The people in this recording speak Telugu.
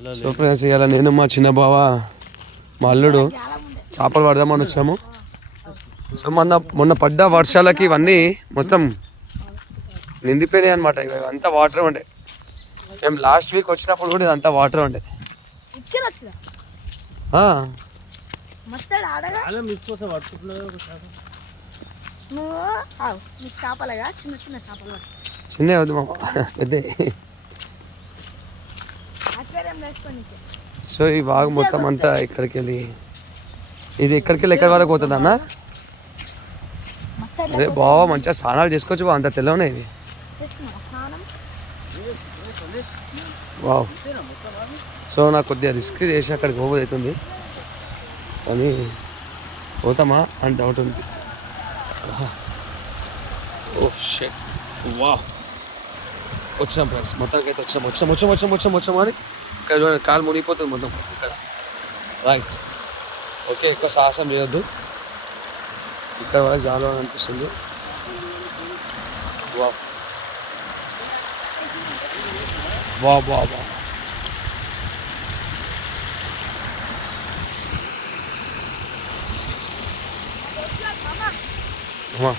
సో ఫ్రెండ్స్ ఇవాళ నేను మా చిన్న బావ మా అల్లుడు చేపలు పడదామని వచ్చాము. సో మొన్న పడ్డ వర్షాలకి ఇవన్నీ మొత్తం నిండిపోయినాయి అనమాట. ఇవంతా వాటర్ ఉండే. మేము లాస్ట్ వీక్ వచ్చినప్పుడు కూడా ఇదంతా వాటర్ ఉండే. చిన్న వద్దు మామ, పెద్ద. సో ఈ బాగా మొత్తం అంతా ఇక్కడికి వెళ్ళి ఇది ఎక్కడికి వెళ్ళి ఎక్కడి వరకు పోతుంది అన్న? అరే బాగా మంచిగా స్నానాలు చేసుకోవచ్చు బా, అంత తెల్లవనే ఇది. వావ్. సో నాకు కొద్దిగా రిస్క్ చేసి అక్కడికి పోబోదు అవుతుంది, కానీ పోతామా అని డౌట్ ఉంది. ఓ షట్, వా వచ్చినాం ఫ్రెండ్స్, మొత్తానికి అయితే వచ్చాం అని ఇక్కడ కాలు మునిగిపోతుంది మొత్తం ఇక్కడ. రైట్, ఓకే, ఎక్కువ సాహసం చేయొద్దు. ఇక్కడ వరకు చాలా అనిపిస్తుంది. వా వా వా వా అమ్మా